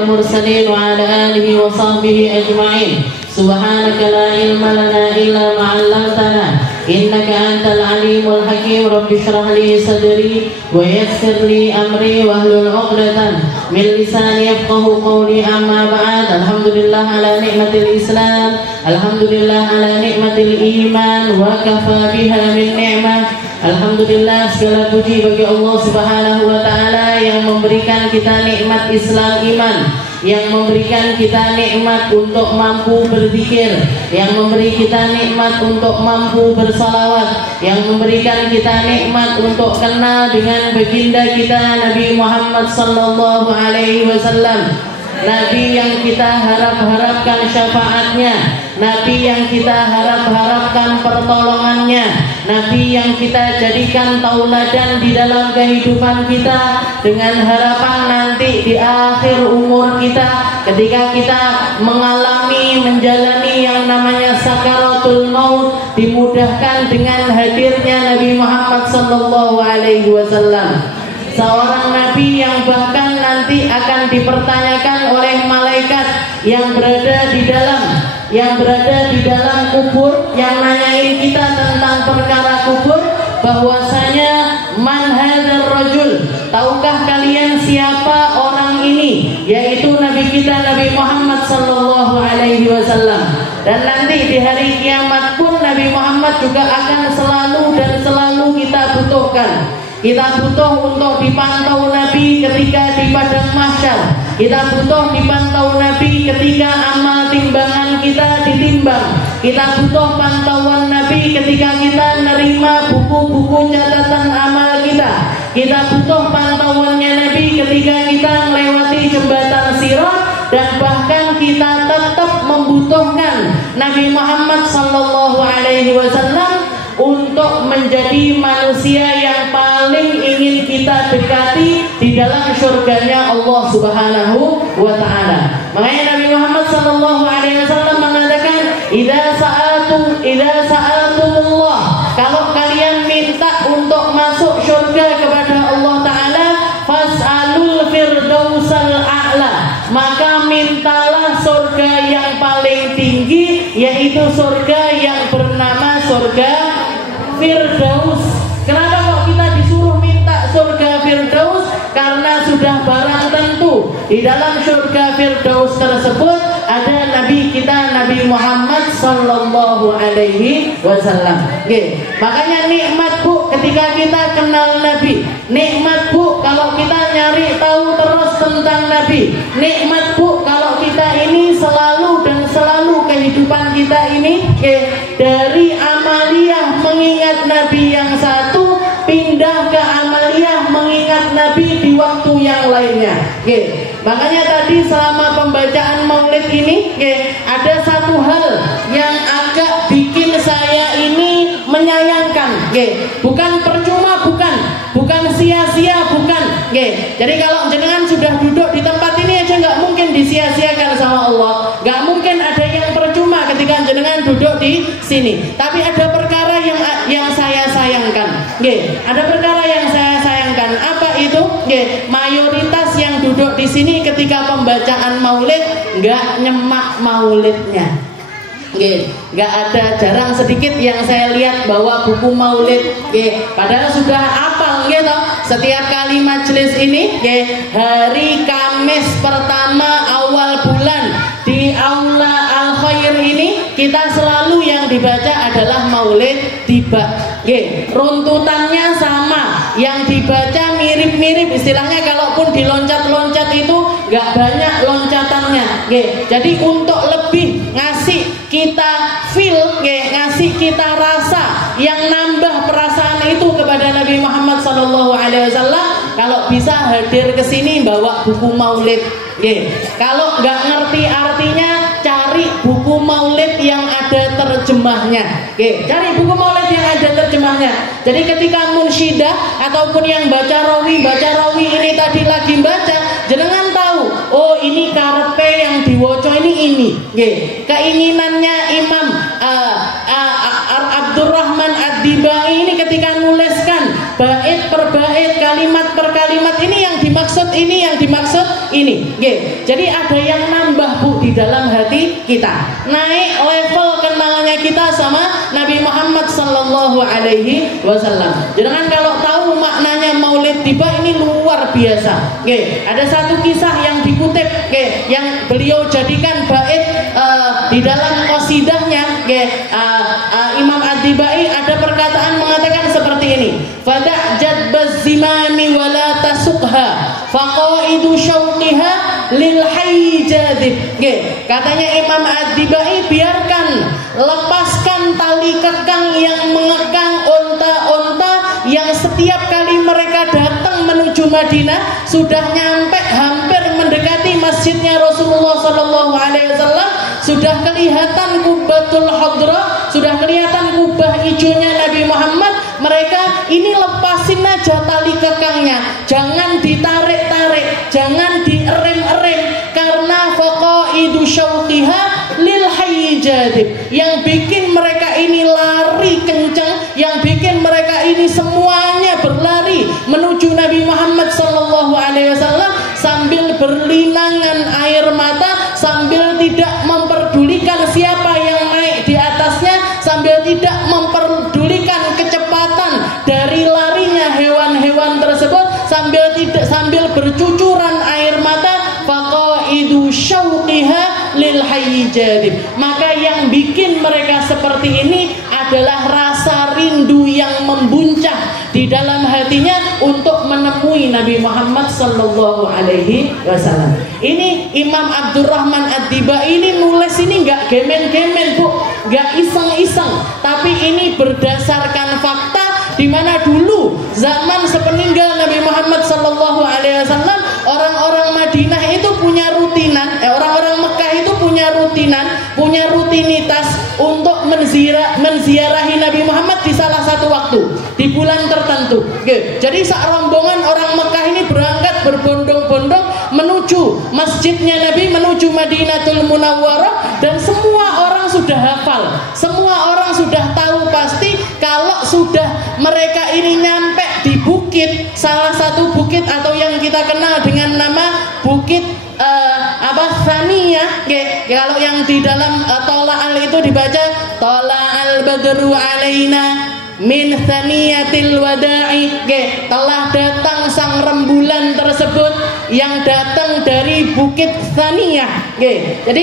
والمرسلين وعلى آله وصحبه أجمعين. سبحانك لا علم لنا إلا ما علمتنا إنك أنت العليم الحكيم. رب اشرح لي صدري ويسر لي أمري واحلل عقدة من لساني يفقه قولي. أما بعد. الحمد لله على نعمة الإسلام، الحمد لله على نعمة الإيمان وكفى بها من نعمة. Alhamdulillah, segala puji bagi Allah Subhanahu wa Ta'ala yang memberikan kita nikmat Islam iman, yang memberikan kita nikmat untuk mampu berzikir, yang memberi kita nikmat untuk mampu bersalawat, yang memberikan kita nikmat untuk kenal dengan baginda kita Nabi Muhammad sallallahu alaihi wasallam. Nabi yang kita harap-harapkan syafaatnya, Nabi yang kita harap-harapkan pertolongannya, Nabi yang kita jadikan tauladan di dalam kehidupan kita, dengan harapan nanti di akhir umur kita, ketika kita menjalani yang namanya sakaratul maut, dimudahkan dengan hadirnya Nabi Muhammad sallallahu alaihi wasallam. Seorang nabi yang bahkan nanti akan dipertanyakan oleh malaikat yang berada di dalam kubur, yang nanyain kita tentang perkara kubur, bahwasanya man hadzal rajul, tahukah kalian siapa orang ini? Yaitu nabi kita Nabi Muhammad sallallahu alaihi wasallam. Dan nanti di hari kiamat pun Nabi Muhammad juga akan selalu kita butuhkan. Kita butuh untuk dipantau Nabi ketika di padang mahsyar. Kita butuh dipantau Nabi ketika amal timbangan kita ditimbang. Kita butuh pantauan Nabi ketika kita nerima buku-buku catatan amal kita. Kita butuh pantauannya Nabi ketika kita melewati jembatan Sirat. Dan bahkan kita tetap membutuhkan Nabi Muhammad sallallahu alaihi wasallam untuk menjadi manusia yang paling ingin kita dekati di dalam surganya Allah Subhanahu wa Ta'ala. Makanya Nabi Muhammad sallallahu alaihi wasallam mengatakan, idza sa'altumullah, kalau kalian minta untuk masuk surga kepada Allah Ta'ala, fas'alul firdausal a'la, maka mintalah surga yang paling tinggi, yaitu surga yang bernama surga Firdaus. Kenapa kok kita disuruh minta surga Firdaus? Karena sudah barang tentu di dalam surga Firdaus tersebut ada Nabi kita Nabi Muhammad sallallahu alaihi wasallam. Makanya nikmat Bu ketika kita kenal Nabi, nikmat Bu kalau kita nyari tahu terus tentang Nabi, nikmat Bu kalau kita ini selalu kehidupan kita ini dari amaliyah mengingat Nabi yang satu pindah ke amaliyah mengingat Nabi di waktu yang lainnya. Makanya tadi selama pembacaan maulid ini ada satu hal yang agak bikin saya ini menyayangkan. Bukan percuma, bukan sia-sia, bukan. Jadi kalau jenengan sudah duduk di tempat ini aja nggak mungkin disia-siakan sama Allah. Nggak mungkin ada yang percuma ketika jenengan duduk di sini. Tapi ada perkara yang saya sayangkan. Ada perkara yang saya sayangkan. Apa itu? Mayoritas yang duduk di sini ketika pembacaan maulid nggak nyemak maulidnya. Nggak ada, jarang sedikit yang saya lihat bawa buku maulid. Padahal sudah hafal gitu. Setiap kali majelis ini hari Kamis pertama awal bulan di aula Al Khair ini kita selalu yang dibaca adalah maulid tiba. Runtutannya sama, yang dibaca mirip-mirip, istilahnya kalaupun diloncat-loncat itu nggak banyak loncatannya. Jadi untuk lebih ngasih kita feel, ngasih kita rasa yang nambah perasaan itu kepada Nabi Muhammad SAW, kalau bisa hadir ke sini bawa buku maulid. Kalau nggak ngerti artinya, cari buku maulid yang ada terjemahnya. Cari buku maulid yang ada terjemahnya. Jadi ketika munsyidah ataupun yang baca rawi ini tadi lagi baca, jenengan tahu, oh ini karepe yang diwoco ini. Keinginannya Imam Abdurrahman Ad-Dibai ini ketika nuliskan bait per bait kalimat per kalimat ini yang dimaksud ini, yang dimaksud ini. Jadi ada yang nambah Bu di dalam hati kita. Naik level kenalnya kita sama Nabi Muhammad sallallahu alaihi wasallam. Jangan kalau tahu maknanya Maulid Tiba ini luar biasa. Ada satu kisah yang dikutip yang beliau jadikan bait di dalam qasidahnya. Imam Ad-Dibai ada perkataan mengatakan seperti ini, fada'jad bazzimami wa la tasukha faqaidu syauqiha lil hayy jadib. Katanya Imam Ad-Dibai, biarkan, lepaskan tali kekang yang mengekang onta-onta yang setiap kali mereka datang menuju Madinah, sudah nyampe hampir mendekati masjidnya Rasulullah sallallahu alaihi wasallam, sudah kelihatan Kubbatul Hadra, sudah kelihatan kubah hijaunya Nabi Muhammad. Mereka ini lepasin aja tali kekangnya, jangan ditarik-tarik, jangan direm-rem, karena faqaidu syauqiha lil hayy jadib. Yang bikin mereka ini lari kencang, yang bikin mereka ini semuanya berlari menuju Nabi Muhammad sallallahu alaihi wasallam sambil berlinangan air mata, sambil tidak memperdulikan siapa yang naik di atasnya, sambil tidak memperdulikan kecepatan dari larinya hewan-hewan tersebut, sambil bercucuran air mata, faqaidu syauqiha lil hayy jadib. Maka yang bikin mereka seperti ini adalah rasa rindu yang membuncah di dalam hatinya untuk menemui Nabi Muhammad sallallahu alaihi wasallam. Ini Imam Abdurrahman Ad-Dibai ini nulis ini enggak gemen-gemen Bu, enggak iseng-iseng, tapi ini berdasarkan fakta di mana dulu zaman sepeninggal Nabi Muhammad sallallahu alaihi wasallam, orang-orang Madinah itu punya rutinan, orang-orang Mekah itu punya rutinitas untuk menziarahi Nabi Muhammad di salah satu waktu, di bulan tertentu. Jadi sak rombongan orang Mekah ini berangkat berbondong-bondong menuju masjidnya Nabi, menuju Madinatul Munawwarah, dan semua orang sudah hafal, semua orang sudah tahu pasti kalau sudah mereka ini nyampe di bukit, salah satu bukit atau yang kita kenal dengan nama Bukit Thaniyah. Kalau yang di dalam Tola'al itu dibaca Tola'al badru alaina min thaniyatil wada'i. Telah datang sang rembulan tersebut yang datang dari Bukit Thaniyah. Jadi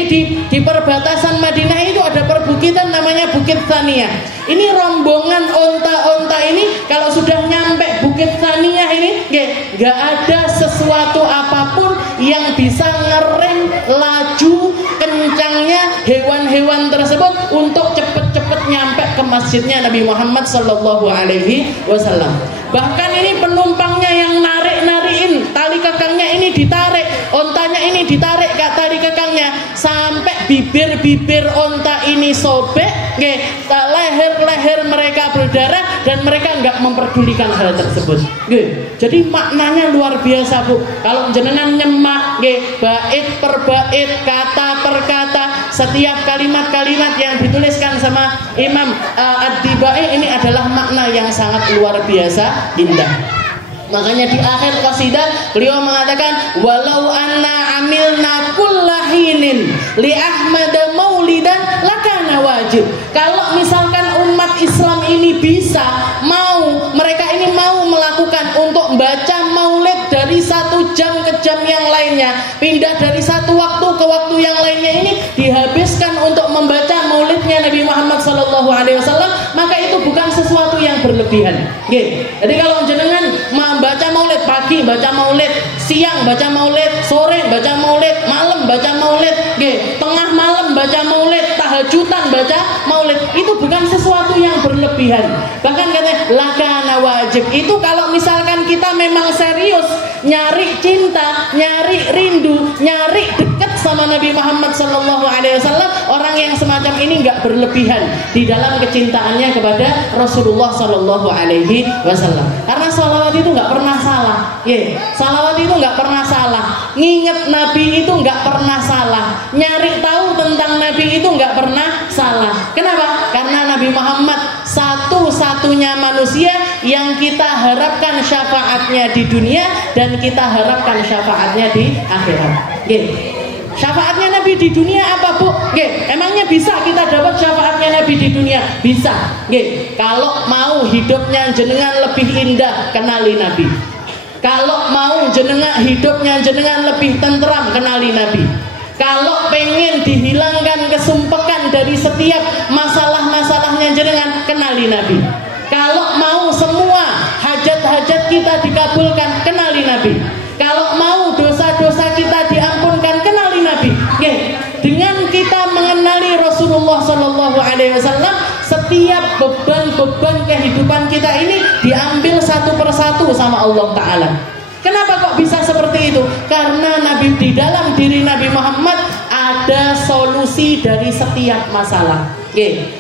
di perbatasan Madinah itu ada perbukitan namanya Bukit Thaniyah. Ini rombongan onta-onta ini kalau sudah nyampe Bukit Thaniyah ini, gak ada sesuatu apapun yang bisa ngerem laju kencangnya hewan-hewan tersebut untuk cepet-cepet nyampe ke masjidnya Nabi Muhammad sallallahu alaihi wasallam. Bahkan ini penumpangnya yang narik-nariin tali kekangnya ini ditarik, ontanya ini ditarik ke tali kekangnya sampai bibir-bibir onta ini sobek, leher-leher mereka berdarah, dan mereka nggak memperdulikan hal tersebut. Jadi maknanya luar biasa Bu. Kalau jenengan nyemak bait per bait, kata per kata, setiap kalimat-kalimat yang dituliskan sama Imam Ad-Dibai ini adalah makna yang sangat luar biasa indah. Makanya di akhir qasidah beliau mengatakan, walau anna amilna kullahinin li Ahmad maulidan lakana wajib. Kalau misalkan umat Islam ini bisa, mereka ini mau melakukan untuk baca maulid dari satu jam ke jam yang lainnya, pindah dari satu waktu ke waktu yang lainnya, ini dihabiskan untuk membaca maulidnya Nabi Muhammad sallallahu alaihi wasallam, maka itu bukan sesuatu yang berlebihan. Jadi kalau jenengan baca maulid pagi, baca maulid siang, baca maulid sore, baca maulid malam, baca maulid tengah malam, baca maulid tahajudan, baca maulid, itu bukan sesuatu yang berlebihan. Bahkan katanya lakana wajib. Itu kalau misalkan kita memang serius nyari cinta, nyari rindu, nyari dekat sama Nabi Muhammad sallallahu alaihi wasallam, orang yang semacam ini enggak berlebihan di dalam kecintaannya kepada Rasulullah sallallahu alaihi wasallam. Karena salawat itu enggak pernah salah. Salawat itu enggak pernah salah. Nginget Nabi itu enggak pernah salah. Nyari tahu tentang Nabi itu enggak pernah salah. Kenapa? Karena Nabi Muhammad satu-satunya manusia yang yang kita harapkan syafaatnya di dunia dan kita harapkan syafaatnya di akhirat. Syafaatnya Nabi di dunia apa, Bu? Emangnya bisa kita dapat syafaatnya Nabi di dunia? Bisa. Kalau mau hidupnya jenengan lebih indah, kenali Nabi. Kalau mau hidupnya jenengan lebih tenteram, kenali Nabi. Kalau pengen dihilangkan kesumpekan dari setiap masalah-masalahnya jenengan, kenali Nabi. Kalau mau semua hajat-hajat kita dikabulkan, kenali Nabi. Kalau mau dosa-dosa kita diampunkan, kenali Nabi. Dengan kita mengenali Rasulullah SAW, setiap beban-beban kehidupan kita ini diambil satu persatu sama Allah Ta'ala. Kenapa kok bisa seperti itu? Karena di dalam diri Nabi Muhammad ada solusi dari setiap masalah.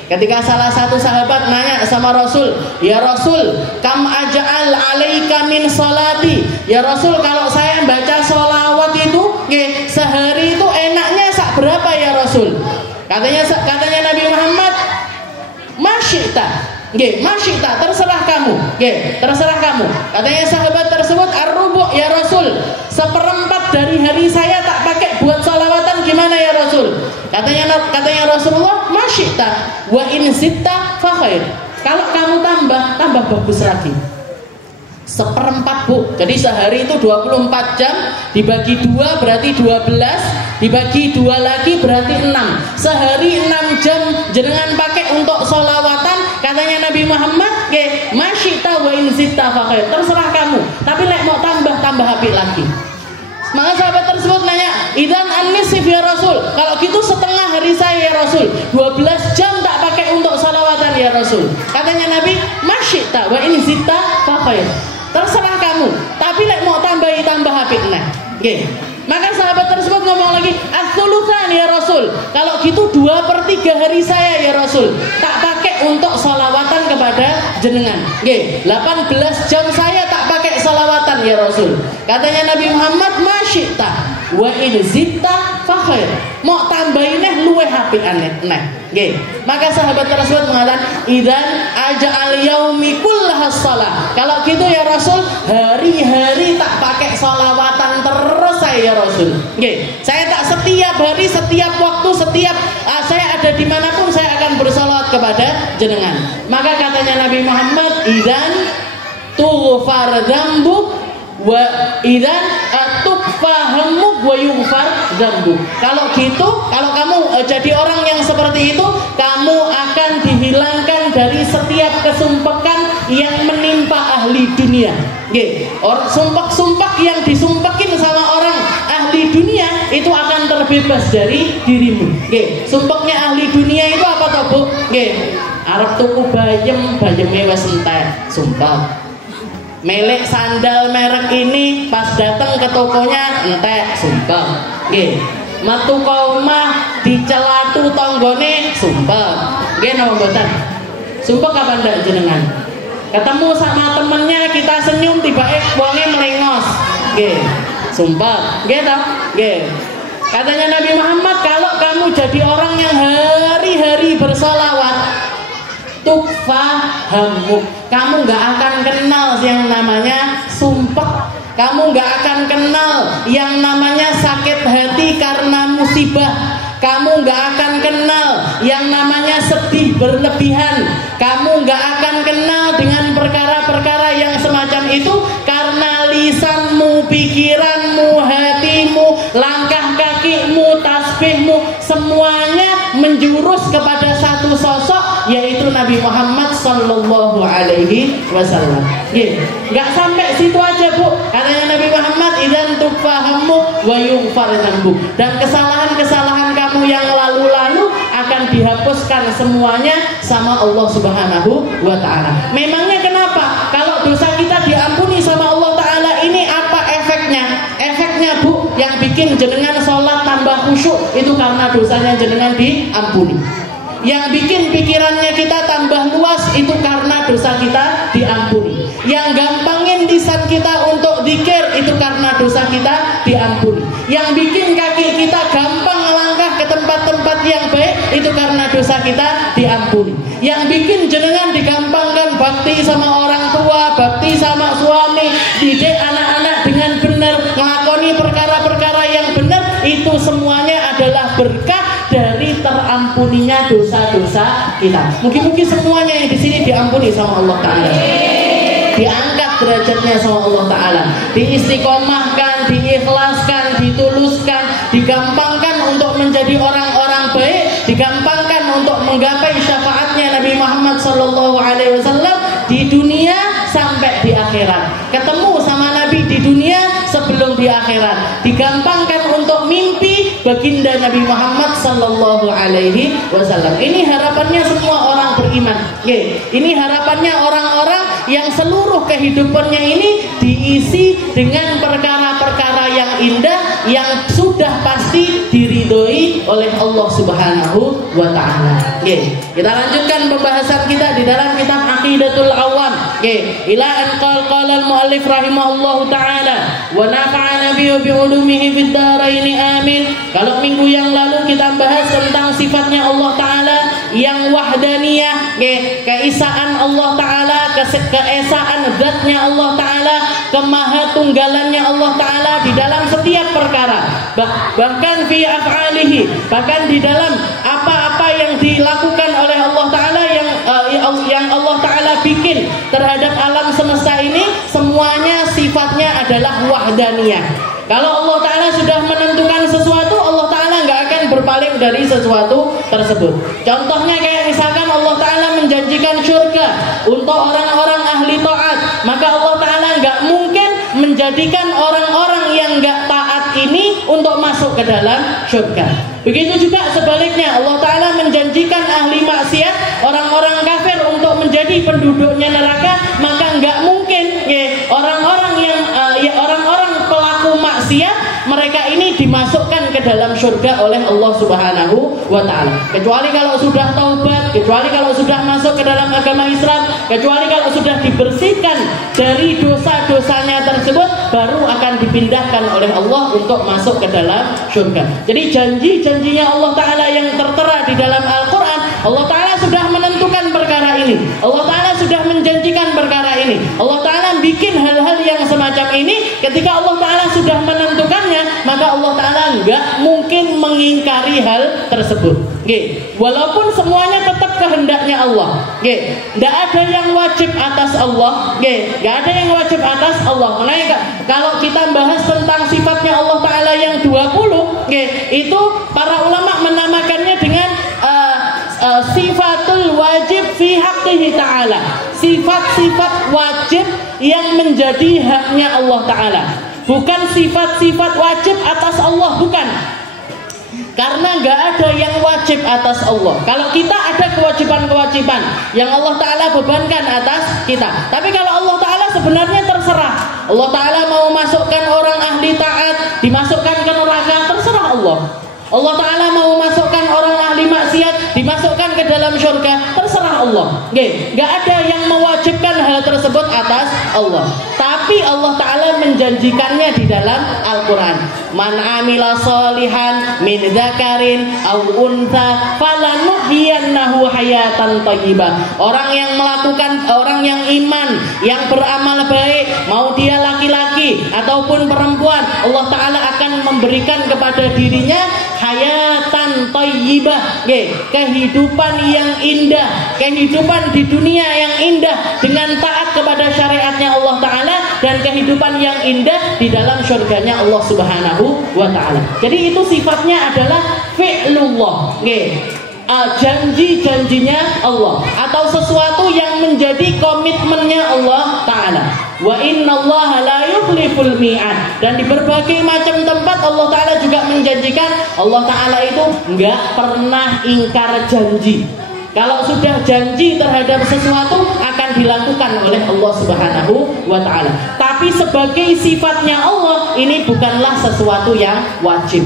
Ketika salah satu sahabat nanya sama Rasul, "Ya Rasul, kam aja'al alaika min salati?" Ya Rasul, kalau saya baca sholawat itu, sehari itu enaknya sak berapa ya Rasul? Katanya Nabi Muhammad, "Masyita." Masyita, terserah kamu. Terserah kamu. Katanya sahabat tersebut, "Ar-rubu' ya Rasul, seperempat dari hari saya tak pakai buat salawatan, gimana ya Rasul?" Katanya Rasulullah, "Masyita wa in zitta fa khair." Kalau kamu tambah bagus lagi. Seperempat, Bu. Jadi sehari itu 24 jam, dibagi 2 berarti 12, dibagi 2 lagi berarti 6. Sehari 6 jam jenengan pakai untuk sholawatan. Katanya Nabi Muhammad, "Masyita wa in zitta fa khair." Terserah kamu. Tapi lek mau tambah apik lagi. Maka sahabat tersebut nanya, "Idzan an-nisf ya Rasul." Kalau gitu setengah hari saya ya Rasul. 12 jam tak pakai untuk sholawatan ya Rasul. Katanya Nabi, "Masyita wa in zitta fa khair." Terserah kamu, tapi lek mau tambah apik nah. Maka sahabat tersebut ngomong lagi, "As-sulusan ya Rasul." Kalau gitu 2/3 hari saya ya Rasul tak pakai untuk sholawatan kepada jenengan. 18 jam saya tak pakai sholawatan ya Rasul. Katanya Nabi Muhammad, "Masyita wa in zitta fa khair." Mau tambahinnya luweh apik aneh. Maka sahabat tersebut mengatakan, "Idzan aja'al yaumi kullahas shalah." Kalau gitu ya Rasul, hari-hari tak pakai sholawatan terus saya ya Rasul. Saya tak setiap hari, setiap waktu, saya ada dimanapun saya akan bersolawat kepada jenengan. Maka katanya Nabi Muhammad, "Idzan tughfar dzambuk wa idzan tukfahamuk wa yughfar dzambuk." Kalau gitu, kalau kamu jadi orang yang seperti itu, kamu akan dihilangkan dari setiap kesumpekan yang menimpa ahli dunia. Sumpek-sumpek yang disumpekin sama orang ahli dunia itu akan terbebas dari dirimu. Sumpeknya ahli dunia itu apa toh, Bu? Arep tuku bayem wis entek, sumpek. Melek sandal merek ini, pas datang ke tokonya entek, sumpek. Metu ka omah dicelatu tanggane, sumpek. Napa mboten? Sumpek kapan ndak jenengan? Ketemu sama temennya, kita senyum, tiba-tiba wonge melengos. Sumpek. Toh? Katanya Nabi Muhammad, kalau kamu jadi orang yang hari-hari bersolawat, tukfahamuk, kamu gak akan kenal yang namanya sumpek. Kamu gak akan kenal yang namanya sakit hati karena musibah. Kamu gak akan kenal yang namanya sedih berlebihan. Kamu gak akan kenal dengan perkara-perkara yang semacam itu, karena lisanmu, pikiranmu, hatimu, langkah kakimu, tasbihmu, semuanya menjurus kepada satu sosok, yaitu Nabi Muhammad Sallallahu Alaihi Wasallam. Gak sampai situ aja, Bu. Katanya Nabi Muhammad, "Idzan tukfahamu wa yughfar dzambuk." Dan kesalahan-kesalahan kamu yang lalu-lalu akan dihapuskan semuanya sama Allah Subhanahu wa Ta'ala. Memangnya kenapa? Kalau dosa kita diampuni sama Allah Ta'ala, ini apa efeknya? Efeknya, Bu, yang bikin jenengan sholat tambah khusyuk itu karena dosanya jenengan diampuni. Yang bikin pikirannya kita tambah luas itu karena dosa kita diampuni. Yang gampangin lisan kita untuk zikir itu karena dosa kita diampuni. Yang bikin kaki kita gampang melangkah ke tempat-tempat yang baik itu karena dosa kita diampuni. Yang bikin jenengan digampangkan bakti sama orang tua, bakti sama suami, didik anak-anak dengan benar, ngelakoni perkara-perkara yang benar, itu semuanya adalah berkah dari terampuninya dosa-dosa kita. Mungkin semuanya yang di sini diampuni sama Allah Ta'ala, diangkat derajatnya sama Allah Ta'ala, diistiqomahkan, diikhlaskan, dituluskan, digampangkan untuk menjadi orang-orang baik, digampangkan untuk menggapai syafaatnya Nabi Muhammad SAW di dunia sampai di akhirat. Ketemu sama Nabi di dunia sebelum di akhirat, digampangkan untuk mimpi baginda Nabi Muhammad SAW. Ini harapannya semua orang beriman. Ini harapannya orang-orang yang seluruh kehidupannya ini diisi dengan perkara-perkara yang indah, yang sudah pasti diridhoi oleh Allah Subhanahu wa Ta'ala. Kita lanjutkan pembahasan kita di dalam kitab Aqidatul Awam. Ila an qala al-muallif rahimahullahu ta'ala wa nafa'ana bi ulumihi fid dharain amin. Kalau minggu yang lalu kita bahas tentang sifatnya Allah Ta'ala yang wahdaniyah, keesaan Allah Ta'ala, keesaan zatnya Allah Ta'ala, kemahatunggalannya Allah Ta'ala di dalam setiap perkara, bahkan fi af'alihi, bahkan di dalam apa-apa yang dilakukan oleh Allah Ta'ala, yang Allah Ta'ala bikin terhadap alam semesta ini, semuanya sifatnya adalah wahdaniyah. Kalau Allah Ta'ala sudah menentukan sesuatu, Allah Ta'ala nggak akan berpaling dari sesuatu tersebut. Contohnya kayak misalkan Allah Ta'ala menjanjikan surga untuk orang-orang ahli taat, maka Allah Ta'ala nggak mungkin menjadikan orang-orang yang nggak taat ini untuk masuk ke dalam surga. Begitu juga sebaliknya, Allah Ta'ala menjanjikan ahli maksiat, orang-orang kafir, untuk menjadi penduduknya neraka, maka nggak mungkin orang-orang yang orang-orang pelaku maksiat, mereka ini dimasukkan ke dalam surga oleh Allah Subhanahu wa Ta'ala, kecuali kalau sudah taubat, kecuali kalau sudah masuk ke dalam agama Islam, kecuali kalau sudah dibersihkan dari dosa-dosanya tersebut, baru akan dipindahkan oleh Allah untuk masuk ke dalam surga. Jadi janjinya Allah Ta'ala yang tertera di dalam Al-Quran, Allah Ta'ala sudah menentukan perkara ini, Allah Ta'ala sudah menjanjikan perkara ini, Allah Ta'ala bikin hal-hal yang semacam ini. Ketika Allah Ta'ala sudah menentukannya, maka Allah Ta'ala nggak mungkin mengingkari hal tersebut. Walaupun semuanya tetap kehendaknya Allah, nggak ada yang wajib atas Allah, nggak ada yang wajib atas Allah. Makanya kalau kita bahas tentang sifatnya Allah Ta'ala yang 20, itu para ulama menamakannya dengan sifatul wajib fi haqqihi ta'ala, sifat-sifat wajib yang menjadi haknya Allah Ta'ala, bukan sifat-sifat wajib atas Allah, bukan. Karena nggak ada yang wajib atas Allah. Kalau kita ada kewajiban-kewajiban yang Allah Ta'ala bebankan atas kita. Tapi kalau Allah Ta'ala sebenarnya terserah. Allah Ta'ala mau masukkan orang ahli taat, dimasukkan ke neraka, terserah Allah. Allah Ta'ala mau masukkan orang ahli maksiat, dimasukkan ke dalam surga, terserah Allah. Nggak ada yang mewajibkan hal tersebut atas Allah. Tapi Allah Ta'ala menjanjikannya di dalam Al-Quran. Man amila solihan min dzakarin aw untha falanuhyiyannahu hayatan thayyibah. Orang yang melakukan, orang yang iman, yang beramal baik, mau dia laki-laki ataupun perempuan, Allah Ta'ala akan memberikan kepada dirinya hayatan thayyibah, kehidupan yang indah, kehidupan di dunia yang indah dengan taat kepada syariatnya Allah Ta'ala, dan kehidupan yang indah di dalam surganya Allah Subhanahu wa Ta'ala. Jadi itu sifatnya adalah fi'lullah, janji-janjinya Allah, atau sesuatu yang menjadi komitmennya Allah Ta'ala. Wa innallaha la yukhliful mi'ad. Dan di berbagai macam tempat Allah Ta'ala juga menjanjikan, Allah Ta'ala itu nggak pernah ingkar janji. Kalau sudah janji terhadap sesuatu akan dilakukan oleh Allah Subhanahu wa Ta'ala. Tapi sebagai sifatnya Allah, ini bukanlah sesuatu yang wajib.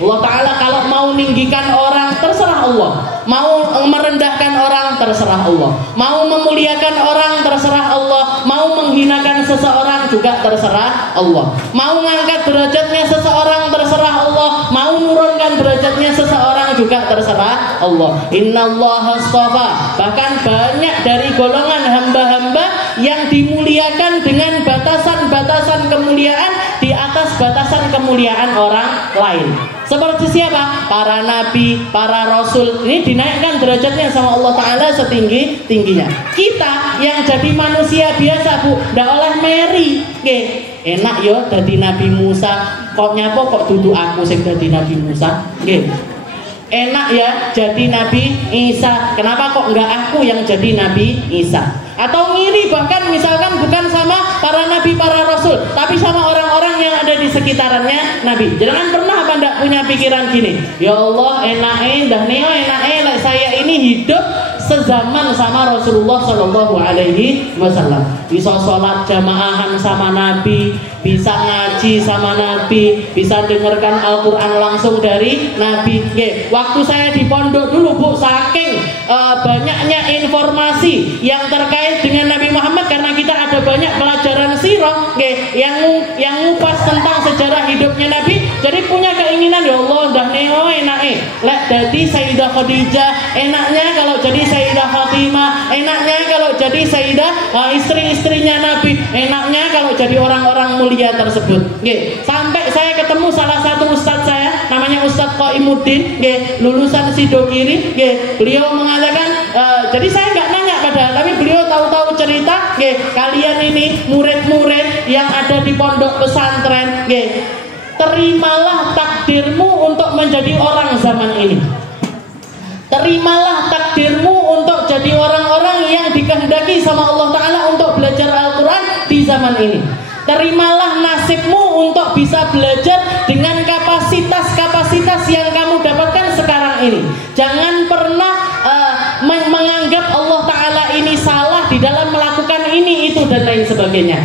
Allah Ta'ala kalau mau meninggikan orang, terserah Allah. Mau merendahkan orang, terserah Allah. Mau memuliakan orang, terserah Allah. Mau menghinakan seseorang juga terserah Allah. Mau mengangkat derajatnya seseorang, terserah Allah. Mau menurunkan derajatnya seseorang juga terserah Allah. Innallaha astafa. Bahkan banyak dari golongan hamba-hamba yang dimuliakan dengan batasan-batasan kemuliaan di atas batasan kemuliaan orang lain. Seperti siapa? Para nabi, para rasul. Ini dinaikkan derajatnya sama Allah Ta'ala setinggi-tingginya. Kita yang jadi manusia biasa, Bu, ndak oleh meri. Enak yo dadi Nabi Musa. Kok nyapa kok duduk aku sing dadi Nabi Musa? Enak ya jadi Nabi Isa. Kenapa kok enggak aku yang jadi Nabi Isa? Atau ngiri bahkan misalkan bukan sama para nabi, para rasul, tapi sama orang-orang yang ada di sekitarannya Nabi. Jangan pernah apa ndak punya pikiran gini, ya Allah enake dah neo enake like saya ini hidup sezaman sama Rasulullah Shallallahu Alaihi Wasallam. Bisa sholat jamaahan sama Nabi, bisa ngaji sama Nabi, bisa dengarkan Al-Quran langsung dari Nabi. Waktu saya di pondok dulu, Bu, saking banyaknya informasi yang terkait dengan Nabi Muhammad, karena kita ada banyak pelajaran sirah yang ngupas tentang sejarah hidupnya Nabi. Jadi punya keinginan, ya Allah dah neo enake lek dadi Sayyidah Khadijah, enaknya kalau jadi Sayyidah Fatimah, enaknya kalau jadi Sayyidah istri-istrinya Nabi, enaknya kalau jadi orang-orang mulia tersebut. Sampai saya ketemu salah satu ustadz saya, namanya Ustadz Qaimuddin, lulusan Sidogiri. Beliau mengatakan, jadi saya nggak nanya padahal, tapi beliau tahu-tahu cerita, kalian ini murid-murid yang ada di pondok pesantren, terimalah takdirmu untuk menjadi orang zaman ini. Terimalah takdirmu untuk jadi orang-orang yang dikehendaki sama Allah Ta'ala untuk belajar Al-Quran di zaman ini. Terimalah nasibmu untuk bisa belajar dengan kapasitas-kapasitas yang kamu dapatkan sekarang ini. Jangan pernah menganggap Allah Ta'ala ini salah di dalam melakukan ini, itu, dan lain sebagainya.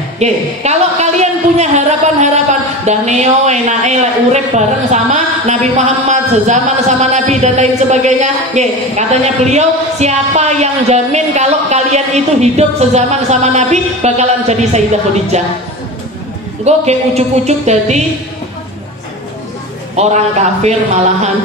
Kalau kalian punya harapan-harapan dah neo enake urip bareng sama Nabi Muhammad, sezaman sama Nabi dan lain sebagainya, katanya beliau, siapa yang jamin kalau kalian itu hidup sezaman sama Nabi bakalan jadi Sayyidah Khadijah? Gue kayak ucuk-ucuk jadi orang kafir malahan,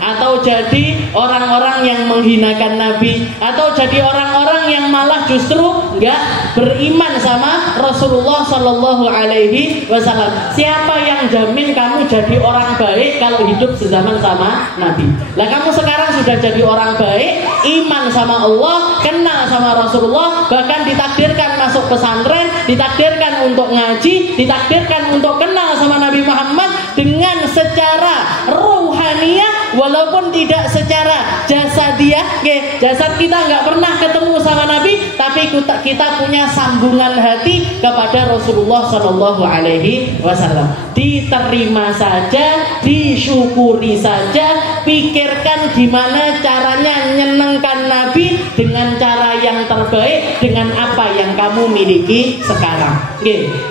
atau jadi orang-orang yang menghinakan Nabi, atau jadi orang-orang yang malah justru nggak beriman sama Rasulullah Shallallahu Alaihi Wasallam. Siapa yang jamin kamu jadi orang baik kalau hidup sezaman sama Nabi? Lah kamu sekarang sudah jadi orang baik, iman sama Allah, kenal sama Rasulullah, bahkan ditakdirkan masuk pesantren, ditakdirkan untuk ngaji, ditakdirkan untuk kenal sama Nabi Muhammad dengan secara ruhaniyah, walaupun tidak secara jasadiah. Jasad kita nggak pernah ketemu sama Nabi, tapi kita punya sambungan hati kepada Rasulullah Shallallahu Alaihi Wasallam. Diterima saja, disyukuri saja, pikirkan gimana caranya nyenengkan Nabi dengan cara yang terbaik, dengan apa yang kamu miliki sekarang.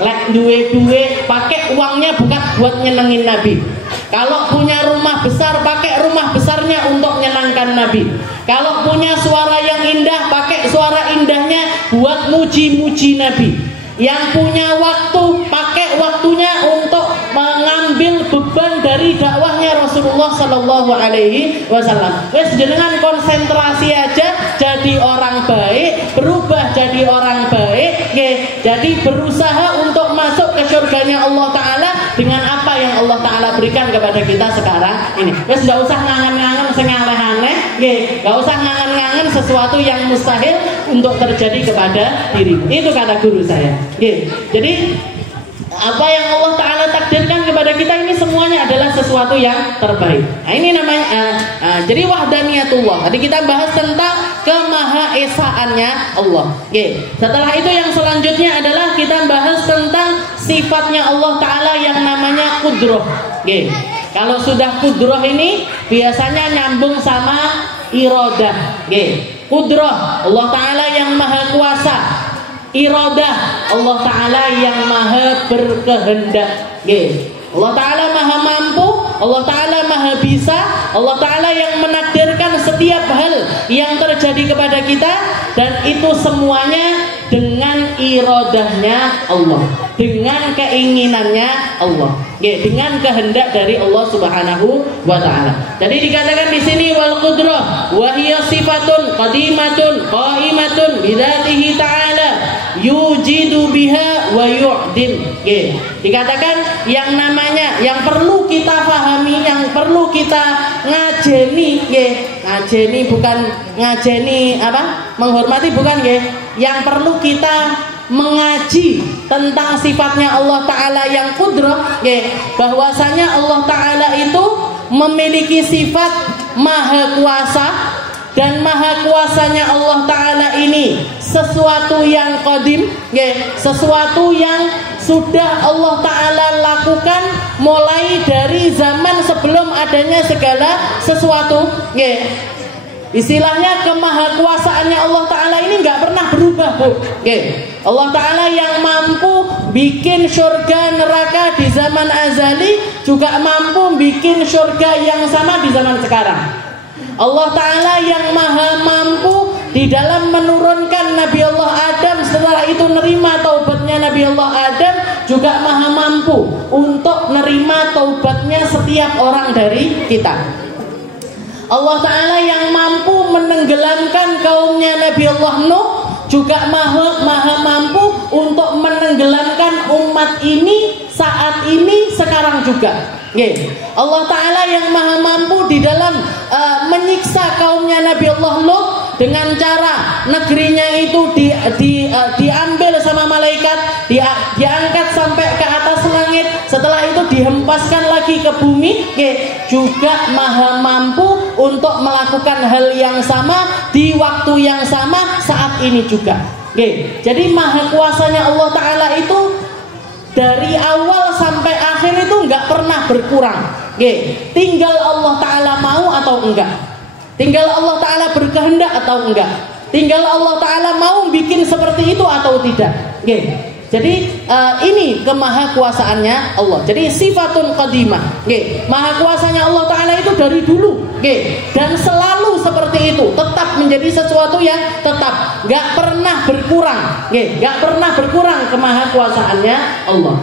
Lek duwe pakai uangnya bukan buat nyenengin Nabi. Kalau punya rumah besar, pakai rumah besarnya untuk menyenangkan Nabi. Kalau punya suara yang indah, pakai suara indahnya buat muji-muji Nabi. Yang punya waktu, pakai waktunya untuk mengambil beban dari dakwahnya Rasulullah Sallallahu Alaihi Wasallam. Wes jenengan konsentrasi aja, jadi orang baik, berubah jadi orang baik, jadi berusaha untuk masuk ke surganya Allah Ta'ala dengan apa yang Allah Ta'ala berikan kepada kita sekarang ini. Wes gak usah ngangen-ngangen sing aneh-aneh, gak usah ngangen-ngangen sesuatu yang mustahil untuk terjadi kepada dirimu. Itu kata guru saya. Jadi apa yang Allah Ta'ala takdirkan kepada kita ini semuanya adalah sesuatu yang terbaik. Nah, ini namanya jadi wahdaniyatullah. Tadi kita bahas tentang kemahaesaannya Allah. Setelah itu yang selanjutnya adalah kita bahas tentang sifatnya Allah Ta'ala yang namanya kudroh. Kalau sudah kudroh ini biasanya nyambung sama iradah. Kudroh Allah Ta'ala yang maha kuasa, iradah Allah Ta'ala yang maha berkehendak. Allah Ta'ala maha mampu, Allah Ta'ala maha bisa, Allah Ta'ala yang menakdirkan setiap hal yang terjadi kepada kita, dan itu semuanya dengan iradahnya Allah, dengan keinginannya Allah, dengan kehendak dari Allah Subhanahu wa Ta'ala. Jadi dikatakan di sini wal qudrah wa hiya sifatun qadimatun qaimatun bidzatihi ta'ala yujidu biha wa yu'dim. Dikatakan yang namanya, yang perlu kita pahami, yang perlu kita ngajeni, ngajeni bukan ngajeni apa? Menghormati bukan, yang perlu kita mengaji tentang sifatnya Allah Ta'ala yang kudrah, bahwasanya Allah Ta'ala itu memiliki sifat maha kuasa, dan maha kuasanya Allah Ta'ala ini sesuatu yang qadim, sesuatu yang sudah Allah Ta'ala lakukan mulai dari zaman sebelum adanya segala sesuatu. Istilahnya kemahakuasaannya Allah Ta'ala ini nggak pernah berubah, Bu. Allah Ta'ala yang mampu bikin surga neraka di zaman azali, juga mampu bikin surga yang sama di zaman sekarang. Allah Ta'ala yang maha mampu di dalam menurunkan Nabi Allah Adam, setelah itu nerima taubatnya Nabi Allah Adam, juga maha mampu untuk nerima taubatnya setiap orang dari kita. Allah Ta'ala yang mampu menenggelamkan kaumnya Nabi Allah Nuh, juga maha mampu untuk menenggelamkan umat ini saat ini, sekarang juga. Allah Ta'ala yang maha mampu di dalam menyiksa kaumnya Nabi Allah Lut dengan cara negerinya itu diambil sama malaikat, diangkat sampai ke atas langit, setelah itu dihempaskan lagi ke bumi, juga maha mampu untuk melakukan hal yang sama di waktu yang sama saat ini juga. Jadi maha kuasanya Allah Ta'ala itu dari awal sampai akhir itu nggak pernah berkurang. Tinggal Allah Ta'ala mau atau enggak, tinggal Allah Ta'ala berkehendak atau enggak, tinggal Allah Ta'ala mau bikin seperti itu atau tidak. Jadi ini kemahakuasaannya Allah. Jadi sifatun qadimah. Maha kuasanya Allah Ta'ala itu dari dulu, dan selalu seperti itu, tetap menjadi sesuatu yang tetap, gak pernah berkurang, gak pernah berkurang kemahakuasaannya Allah.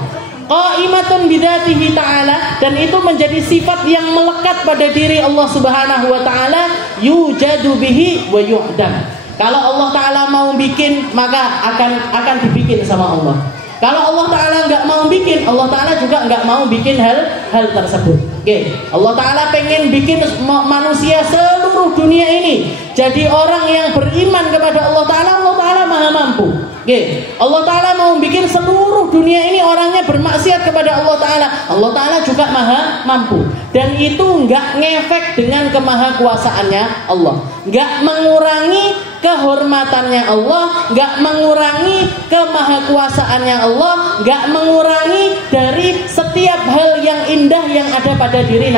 Qaimatun bidzatihi ta'ala, dan itu menjadi sifat yang melekat pada diri Allah Subhanahu wa Ta'ala, yujadu bihi wa yu'dam. Kalau Allah Ta'ala mau bikin, maka akan dibikin sama Allah. Kalau Allah Ta'ala nggak mau bikin, Allah Ta'ala juga nggak mau bikin hal tersebut. Allah Ta'ala pengen bikin manusia seluruh dunia ini jadi orang yang beriman kepada Allah Ta'ala. Allah Ta'ala maha mampu. Allah Ta'ala mau bikin seluruh dunia ini orangnya bermaksiat kepada Allah Ta'ala. Allah Ta'ala juga maha mampu. Dan itu nggak ngefek dengan kemahakuasaannya Allah, nggak mengurangi kehormatannya Allah, nggak mengurangi kemahakuasaannya Allah, nggak mengurangi dari setiap hal yang indah yang ada pada diri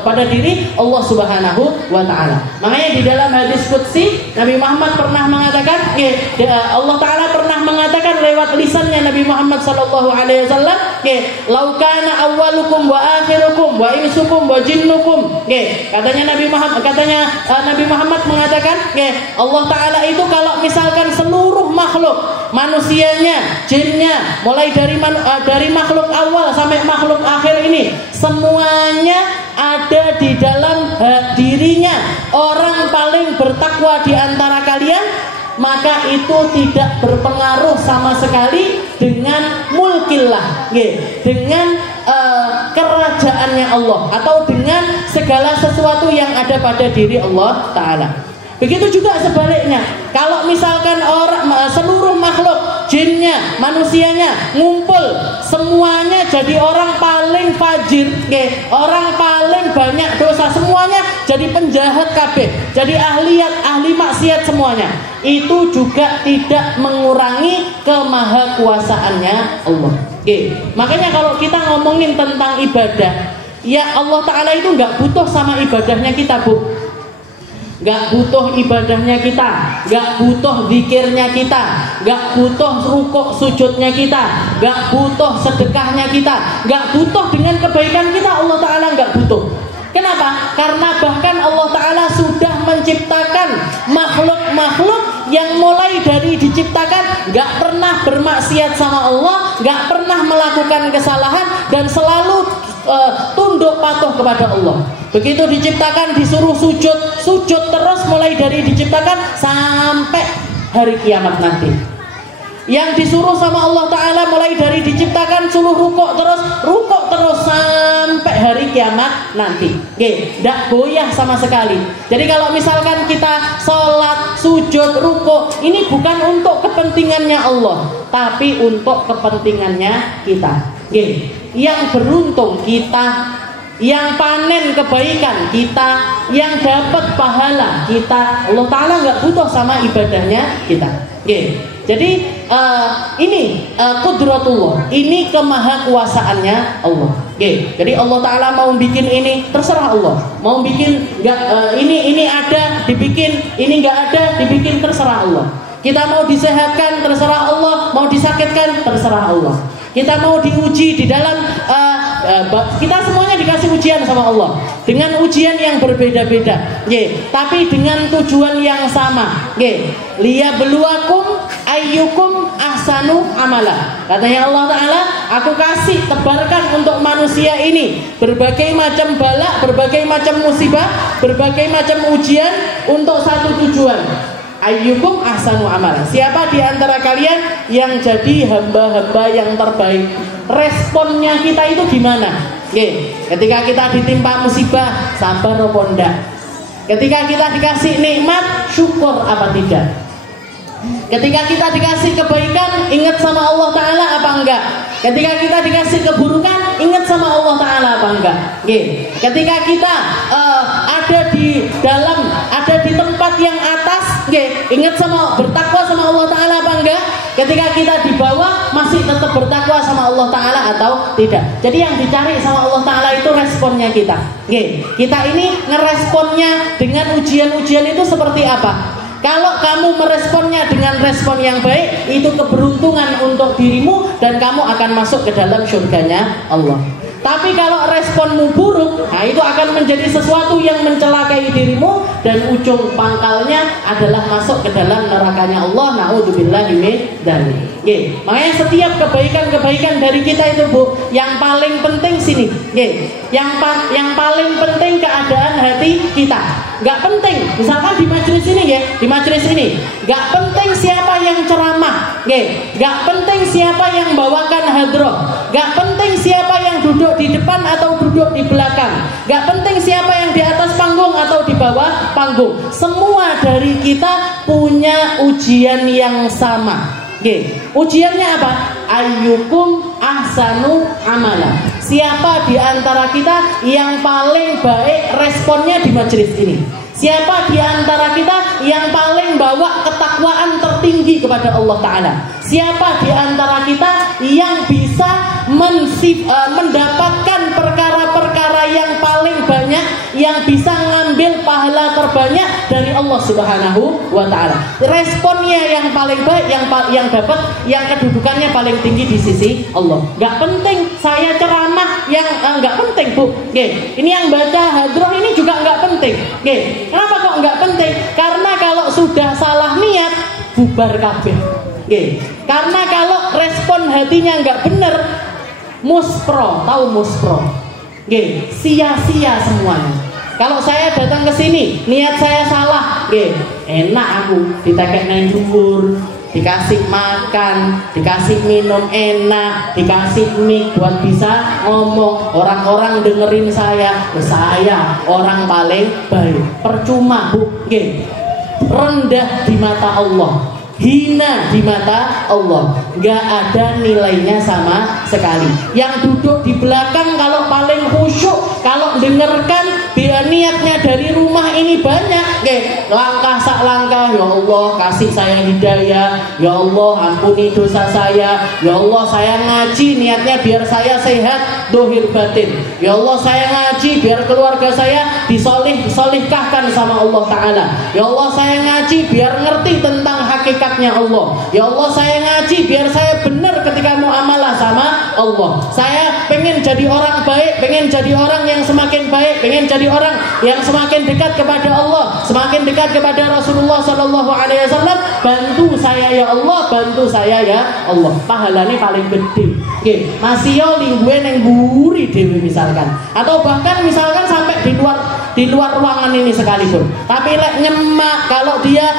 pada diri Allah Subhanahu wa Ta'ala. Makanya di dalam hadis qudsi Nabi Muhammad pernah mengatakan, Allah Ta'ala pernah mengatakan lewat lisannya Nabi Muhammad sallallahu alaihi wasallam, "Lau kana awwalukum wa akhirukum wa insukum wa jinnukum." Katanya Nabi Muhammad mengatakan, Allah Ta'ala itu kalau misalkan seluruh makhluk, manusianya, jinnya, mulai dari makhluk awal sampai makhluk akhir ini, semuanya ada di dalam dirinya orang paling bertakwa di antara kalian, maka itu tidak berpengaruh sama sekali dengan mulkillah, dengan kerajaannya Allah, atau dengan segala sesuatu yang ada pada diri Allah Ta'ala. Begitu juga sebaliknya, kalau misalkan seluruh makhluk, jinnya, manusianya ngumpul, semuanya jadi orang paling fajir, orang paling banyak dosa, semuanya jadi penjahat kabeh, jadi ahli maksiat semuanya, itu juga tidak mengurangi kemahakuasaannya Allah. Makanya kalau kita ngomongin tentang ibadah, ya Allah Ta'ala itu nggak butuh sama ibadahnya kita, Bu. Gak butuh ibadahnya kita, gak butuh zikirnya kita, gak butuh rukuk sujudnya kita, gak butuh sedekahnya kita, gak butuh dengan kebaikan kita. Allah Ta'ala gak butuh. Kenapa? Karena bahkan Allah Ta'ala sudah menciptakan makhluk-makhluk yang mulai dari diciptakan gak pernah bermaksiat sama Allah, gak pernah melakukan kesalahan, dan selalu tunduk patuh kepada Allah. Begitu diciptakan disuruh sujud terus mulai dari diciptakan sampai hari kiamat nanti. Yang disuruh sama Allah Ta'ala mulai dari diciptakan suruh rukuk terus sampai hari kiamat nanti. Tidak goyah sama sekali. Jadi kalau misalkan kita sholat, sujud, rukuk, ini bukan untuk kepentingannya Allah, tapi untuk kepentingannya kita. Yang beruntung kita, yang panen kebaikan kita, yang dapat pahala kita. Allah Ta'ala nggak butuh sama ibadahnya kita. Jadi ini qudratullah, ini kemahakuasaannya Allah. Jadi Allah Ta'ala mau bikin ini terserah Allah, mau bikin ini ada dibikin, ini nggak ada dibikin, terserah Allah. Kita mau disehatkan terserah Allah, mau disakitkan terserah Allah. Kita mau diuji di dalam kita semuanya dikasih ujian sama Allah dengan ujian yang berbeda-beda, tapi dengan tujuan yang sama. Liyabluwakum ayyukum ahsanu amala. Katanya Allah Ta'ala, aku kasih tebarkan untuk manusia ini berbagai macam bala, berbagai macam musibah, berbagai macam ujian untuk satu tujuan. Ayyukum ahsanu amala. Siapa di antara kalian yang jadi hamba-hamba yang terbaik? Responnya kita itu gimana? Ketika kita ditimpa musibah, sabar apa enggak? Ketika kita dikasih nikmat, syukur apa tidak? Ketika kita dikasih kebaikan, ingat sama Allah Ta'ala apa enggak? Ketika kita dikasih keburukan, ingat sama Allah Ta'ala apa enggak? Ketika kita ada di tempat yang atas, ingat sama bertakwa sama Allah Ta'ala apa enggak? Ketika kita di bawah, masih tetap bertakwa sama Allah Ta'ala atau tidak? Jadi yang dicari sama Allah Ta'ala itu responnya kita. Kita ini ngeresponnya dengan ujian-ujian itu seperti apa? Kalau kamu meresponnya dengan respon yang baik, itu keberuntungan untuk dirimu dan kamu akan masuk ke dalam surganya Allah. Tapi kalau responmu buruk, nah itu akan menjadi sesuatu yang mencelakai dirimu dan ujung pangkalnya adalah masuk ke dalam nerakanya Allah. Na'udzubillahi min dzalik. Makanya setiap kebaikan-kebaikan dari kita itu, Bu, yang paling penting sini. Yang paling penting keadaan hati kita. Gak penting, misalkan di majelis ini, gak penting siapa yang ceramah, gak penting siapa yang bawakan hadroh, gak penting siapa yang duduk di depan atau duduk di belakang, gak penting siapa yang di atas panggung atau di bawah panggung. Semua dari kita punya ujian yang sama. Ujiannya apa? Ayyukum ahsanu amala. Siapa di antara kita yang paling baik responnya di majelis ini? Siapa di antara kita yang paling bawa ketakwaan tertinggi kepada Allah Ta'ala? Siapa di antara kita yang bisa mendapatkan perkara-perkara yang paling banyak, yang bisa ngambil pahala terbanyak dari Allah Subhanahu wa Ta'ala? Responnya yang paling baik, yang dapat, yang kedudukannya paling tinggi di sisi Allah. Gak penting saya ceramah yang gak penting, Bu. Ini yang baca hadroh ini juga gak penting. Kenapa kok gak penting? Karena kalau sudah salah niat, bubar kabeh. Karena kalau respon hatinya nggak bener, muspro, tahu muspro? Sia-sia semuanya. Kalau saya datang ke sini, niat saya salah, enak aku ditekek nang dhuwur, dikasih makan, dikasih minum enak, dikasih mic buat bisa ngomong, orang-orang dengerin saya orang paling baik. Percuma, Bu. Rendah di mata Allah, hina di mata Allah, gak ada nilainya sama sekali. Yang duduk di belakang kalau paling khusyuk, kalau dengarkan dia niatnya dari rumah ini banyak, langkah sak langkah, ya Allah kasih saya hidayah, ya Allah ampuni dosa saya, ya Allah saya ngaji niatnya biar saya sehat dohir batin, ya Allah saya ngaji biar keluarga saya disolihkahkan sama Allah Ta'ala, ya Allah saya ngaji biar ngerti tentang hakikatnya Allah, ya Allah saya ngaji biar saya benar ketika muamalah sama Allah. Saya pengen jadi orang baik, pengen jadi orang yang semakin baik, pengen jadi orang yang semakin dekat kepada Allah, semakin dekat kepada Rasulullah Sallallahu Alaihi Wasallam. Bantu saya ya Allah, bantu saya ya Allah. Pahalanya paling gede. Masih yo linggue neng buri dewi misalkan, atau bahkan misalkan sampai di di luar ruangan ini sekalipun. Tapi lek nyemak, kalau dia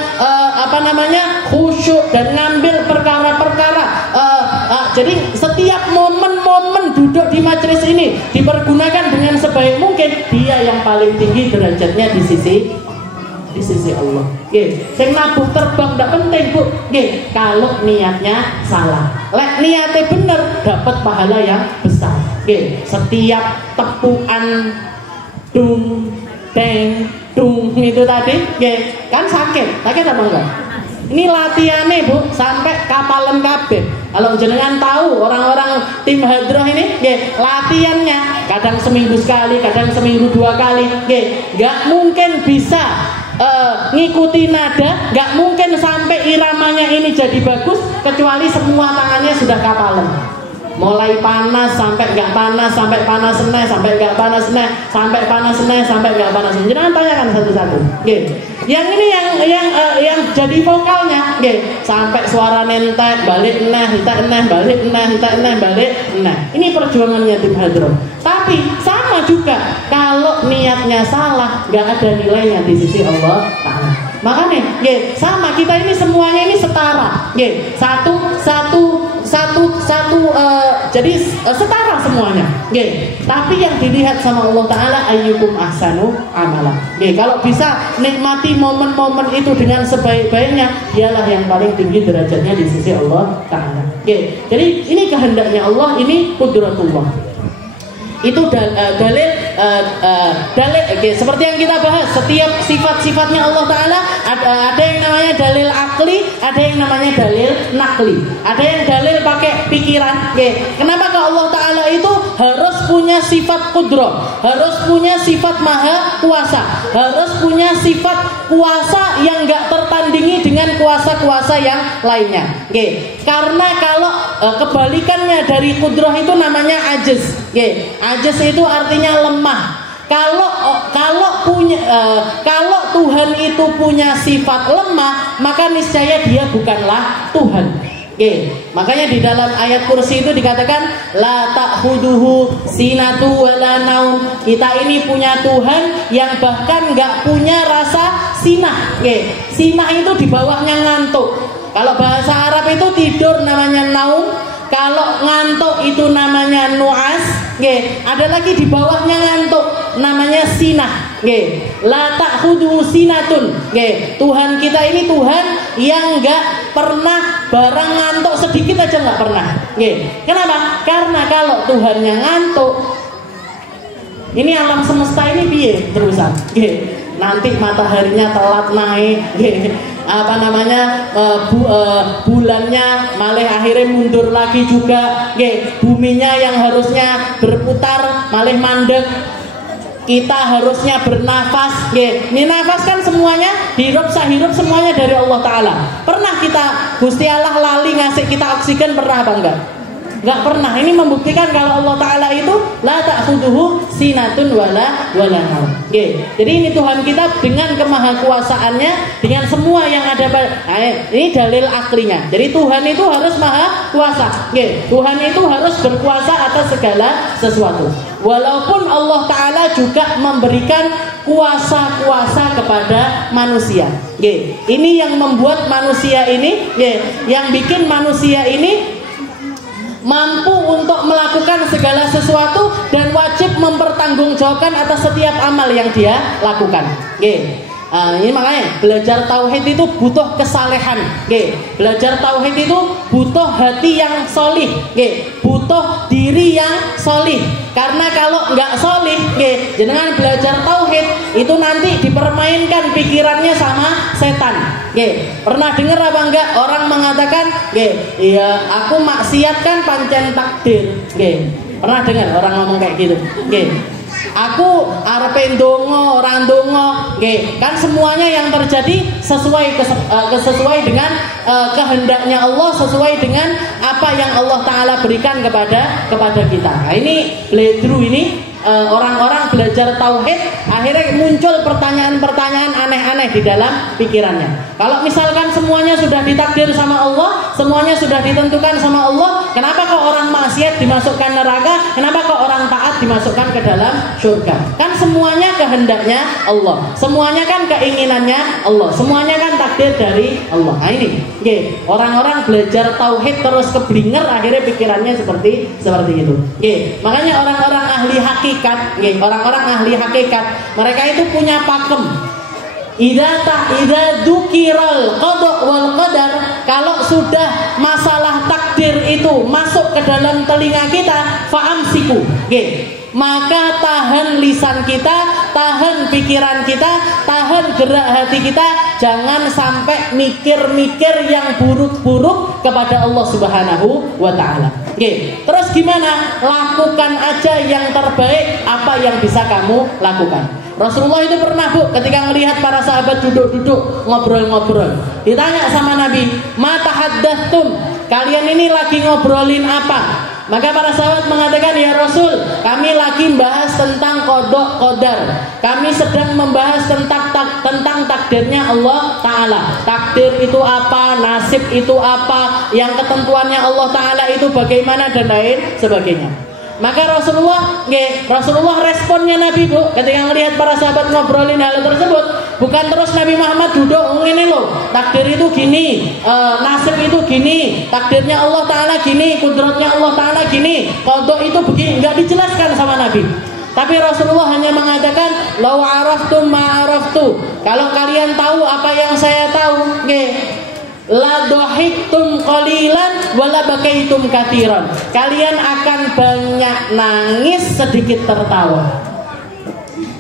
khusyuk dan ngambil perkara-perkara, jadi setiap momen-momen duduk di majelis ini dipergunakan dengan sebaik mungkin, dia yang paling tinggi derajatnya di sisi Allah. Sing nabuh terbang tidak penting, Bu. Kalau niatnya salah. Lek niatnya bener, dapat pahala yang besar. Setiap tepuan dung deng dung itu tadi, kan sakit apa enggak? Ini latihannya, Bu, sampai kapalan kabeh. Kalau jenengan tahu orang-orang tim hadroh ini, latihannya kadang seminggu sekali, kadang seminggu 2 kali. Nggak mungkin bisa ngikuti nada, nggak mungkin sampai iramanya ini jadi bagus kecuali semua tangannya sudah kapalan. Mulai panas sampai nggak panas, sampai panas seneh, sampai nggak panas seneh, sampai panas seneh, sampai nggak panas seneh. Jangan tanyakan satu-satu. Yang ini yang jadi vokalnya, sampai suara nentek balik entek balik entek balik. Ini perjuangannya tim hadroh. Tapi sama juga kalau niatnya salah, nggak ada nilainya di sisi Allah Ta'ala. Makanya, sama kita ini semuanya ini setara. Jadi setara semuanya. Tapi yang dilihat sama Allah Ta'ala ayyukum ahsanu amala. Kalau bisa nikmati momen-momen itu dengan sebaik-baiknya, dialah yang paling tinggi derajatnya di sisi Allah Ta'ala. Jadi ini kehendaknya Allah, ini qudratullah. Itu dalil seperti yang kita bahas, setiap sifat-sifatnya Allah Ta'ala ada yang namanya dalil akli, ada yang namanya dalil nakli, ada yang dalil pakai pikiran. Kenapa ke Allah Ta'ala itu harus punya sifat qudrah, harus punya sifat maha kuasa, harus punya sifat kuasa yang gak tertandingi dengan kuasa-kuasa yang lainnya. Karena kalau kebalikannya dari qudrah itu namanya ajiz. Ajiz itu artinya lemah. Kalau Tuhan itu punya sifat lemah, maka niscaya dia bukanlah Tuhan. Makanya di dalam ayat kursi itu dikatakan la ta'khuduhu sinatu wala naum. Kita ini punya Tuhan yang bahkan nggak punya rasa sinah. Sinah itu di bawahnya ngantuk. Kalau bahasa Arab itu tidur namanya naum, kalau ngantuk itu namanya nuas. Ada lagi di bawahnya ngantuk namanya sinah. La ta'khuduhu sinatun. Tuhan kita ini Tuhan yang enggak pernah barang ngantuk sedikit aja enggak pernah. Kenapa? Karena kalau Tuhannya ngantuk, ini alam semesta ini piye terusan. Nanti mataharinya telat naik, bulannya malah akhirnya mundur lagi juga, buminya yang harusnya berputar malah mandek. Kita harusnya bernafas, ini nafas kan semuanya hirup sahirup semuanya dari Allah Ta'ala. Pernah kita Gusti Allah lali ngasih kita oksigen, pernah apa enggak? Enggak pernah. Ini membuktikan kalau Allah Ta'ala itu la ta'khuduhu sinatun wala naum. Jadi ini Tuhan kita dengan kemahakuasaannya, dengan semua yang ada ini dalil aklinya. Jadi Tuhan itu harus maha kuasa. Tuhan itu harus berkuasa atas segala sesuatu. Walaupun Allah Ta'ala juga memberikan kuasa-kuasa kepada manusia. Ini yang membuat manusia ini, yang bikin manusia ini mampu untuk melakukan segala sesuatu dan wajib mempertanggungjawabkan atas setiap amal yang dia lakukan. Ini makanya belajar tauhid itu butuh kesalehan. Belajar tauhid itu butuh hati yang solih, butuh diri yang solih. Karena kalau nggak solih, jangan belajar tauhid itu nanti dipermainkan pikirannya sama setan. Pernah dengar apa enggak orang mengatakan, iya aku maksiat kan pancen takdir. Pernah dengar orang ngomong kayak gitu? Aku arepe ndonga ora ndonga, kan semuanya yang terjadi sesuai dengan kehendaknya Allah, sesuai dengan apa yang Allah Ta'ala berikan kepada kita. Nah, ini bledru ini orang-orang belajar tauhid akhirnya muncul pertanyaan-pertanyaan aneh-aneh di dalam pikirannya. Kalau misalkan semuanya sudah ditakdir sama Allah, semuanya sudah ditentukan sama Allah. Kenapa kok orang maksiat dimasukkan neraka? Kenapa kok orang taat dimasukkan ke dalam surga? Kan semuanya kehendaknya Allah, semuanya kan keinginannya Allah, semuanya kan takdir dari Allah. Nah ini, orang-orang belajar tauhid terus keblinger, akhirnya pikirannya seperti itu. Makanya orang-orang ahli hakikat, orang-orang ahli hakikat, mereka itu punya pakem. Idza dukiral qada wal qadar, kalau sudah masalah takdir itu masuk ke dalam telinga kita, fa'amsiku, maka tahan lisan kita, tahan pikiran kita, tahan gerak hati kita, jangan sampai mikir-mikir yang buruk-buruk kepada Allah Subhanahu wa ta'ala. Terus gimana? Lakukan aja yang terbaik, apa yang bisa kamu lakukan. Rasulullah itu pernah, Bu, ketika melihat para sahabat duduk-duduk ngobrol-ngobrol, ditanya sama Nabi, "Ma tahaddatstum?" Kalian ini lagi ngobrolin apa? Maka para sahabat mengatakan, "Ya Rasul, kami lagi membahas tentang qada qadar. Kami sedang membahas tentang takdirnya Allah Ta'ala. Takdir itu apa, nasib itu apa, yang ketentuannya Allah Ta'ala itu bagaimana, dan lain sebagainya." Maka Rasulullah responnya Nabi, Bu, ketika melihat para sahabat ngobrolin hal tersebut, bukan terus Nabi Muhammad duduk ini loh, takdir itu gini, nasib itu gini, takdirnya Allah Ta'ala gini, kudratnya Allah Ta'ala gini, qada itu begini, nggak dijelaskan sama Nabi. Tapi Rasulullah hanya mengatakan, "Lau araftum ma araftu." Kalau kalian tahu apa yang saya tahu, la dohiktum qalilan wala bakaitum katsiran. Kalian akan banyak nangis, sedikit tertawa.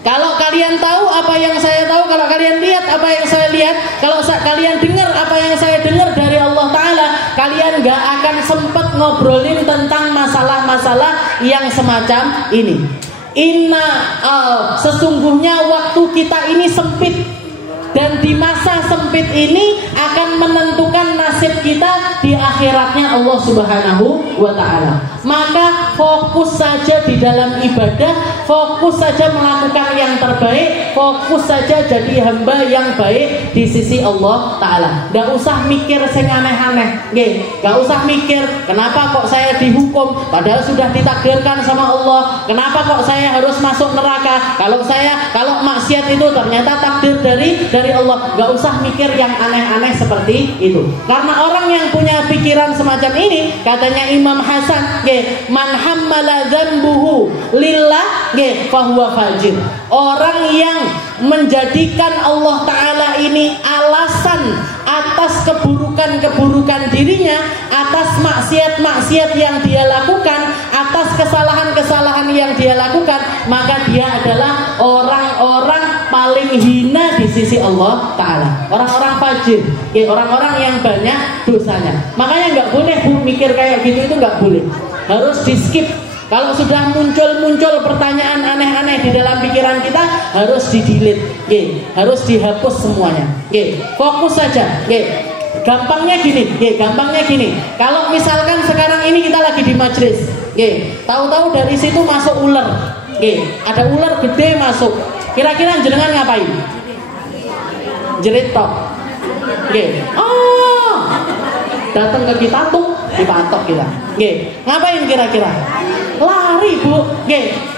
Kalau kalian tahu apa yang saya tahu, kalau kalian lihat apa yang saya lihat, kalau kalian dengar apa yang saya dengar dari Allah Ta'ala, kalian gak akan sempat ngobrolin tentang masalah-masalah yang semacam ini. Sesungguhnya waktu kita ini sempit, dan di masa sempit ini akan menentukan nasib kita di akhiratnya Allah Subhanahu wa ta'ala. Maka fokus saja di dalam ibadah, fokus saja melakukan yang terbaik, fokus saja jadi hamba yang baik di sisi Allah Ta'ala. Gak usah mikir sing aneh-aneh, gak usah mikir kenapa kok saya dihukum padahal sudah ditakdirkan sama Allah, kenapa kok saya harus masuk neraka, kalau maksiat itu ternyata takdir dari Allah. Gak usah mikir yang aneh-aneh seperti itu. Karena orang yang punya pikiran semacam ini, katanya Imam Hasan, man hammala dzambuhu lillah fahuwa fajir. Orang yang menjadikan Allah Ta'ala ini alasan atas keburukan-keburukan dirinya, atas maksiat-maksiat yang dia lakukan, atas kesalahan-kesalahan yang dia lakukan, maka dia adalah orang-orang paling hina di sisi Allah Ta'ala. Orang-orang fajir, orang-orang yang banyak dosanya. Makanya nggak boleh, Bu, mikir kayak gitu, itu nggak boleh. Harus di skip. Kalau sudah muncul pertanyaan aneh-aneh di dalam pikiran kita, harus di-delete, harus dihapus semuanya. Fokus saja. Gampangnya gini. Kalau misalkan sekarang ini kita lagi di majlis, tahu-tahu dari situ masuk ular, ada ular gede masuk. Kira-kira jenengan ngapain? Jerit tok. Datang ke kita tuh dipatok kita. Ngapain kira-kira? Lari, Bu.